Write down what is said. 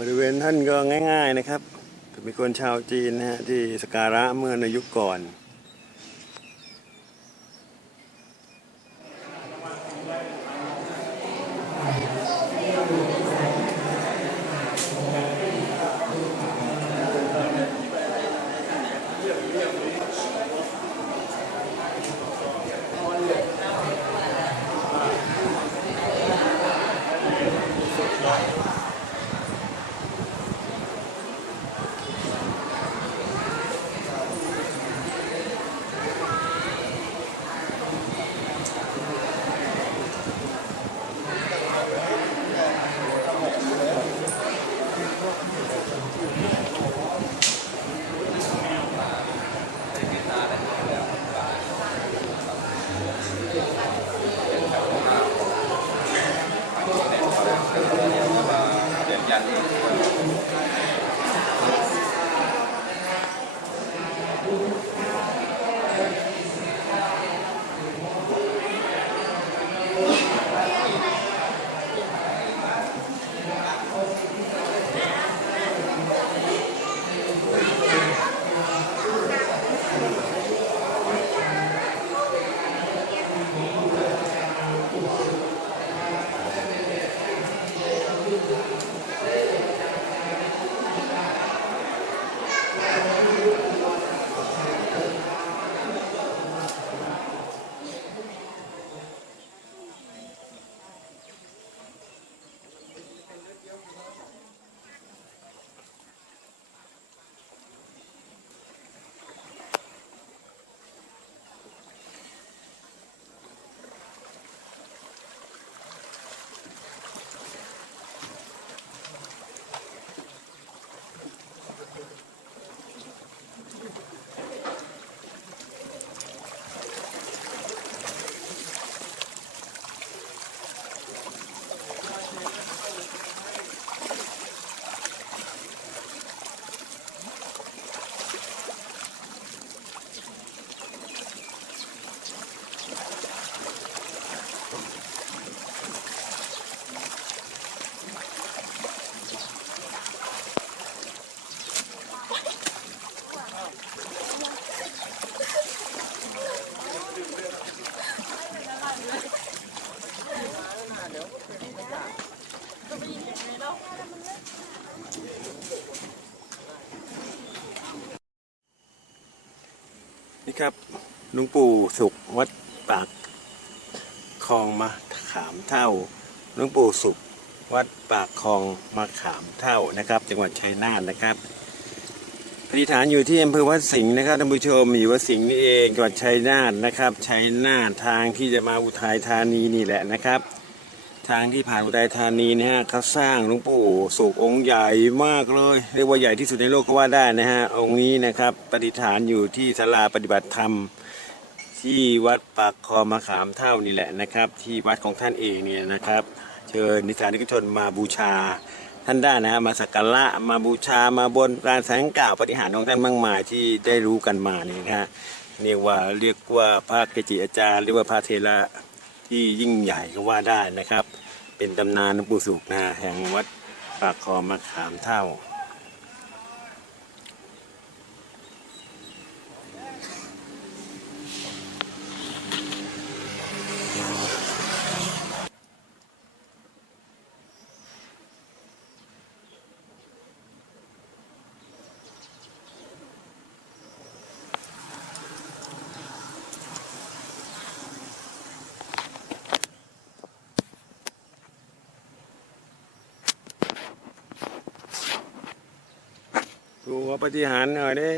บริเวณท่านก็ง่าย ๆนะครับ เป็นคนชาวจีนนะฮะที่สกการะเมื่อในยุคก่อน นี่ ครับหลุงปู่สุขวัดปากคลองมะขามเท่าหลุงปู่สุขวัดปากคลองมะขามเท่านะครับ จังหวัดชัยนาทนะครับปฏิฐานอยู่ที่อำเภอวัดสิงห์นะครับท่านผู้ชมอยู่วัดสิงห์นี่เองจังหวัดชัยนาทนะครับชัยนาททางที่จะมาอุทัยธานีนี่แหละนะครับ ทางที่ผ่านอุทัยธานีนะฮะเขาสร้างหลวงปู่สุของค์ใหญ่มากเลย เรียกว่าใหญ่ที่สุดในโลกก็ว่าได้นะฮะองค์นี้นะครับปฏิฐานอยู่ที่ศาลาปฏิบัติธรรม ที่วัดปากคอมะขามเท่านี่แหละนะครับ ที่วัดของท่านเองเนี่ยนะครับ เชิญนิสานิกชนมาบูชาท่านได้นะฮะมาสักการะมาบูชามาบนการแสงกล่าวปฏิหารของท่านมากมายที่ได้รู้กันมานี่นะฮะเรียกว่าเรียกว่าพระเกจิอาจารย์เรียกว่าพระเทระ ที่ยิ่งใหญ่ก็ว่าได้นะครับ เป็นตำนานหลวงปู่สุขนะแห่งวัดปากคลองมะขามเท่า ดูว่าปฏิหารหน่อยเด้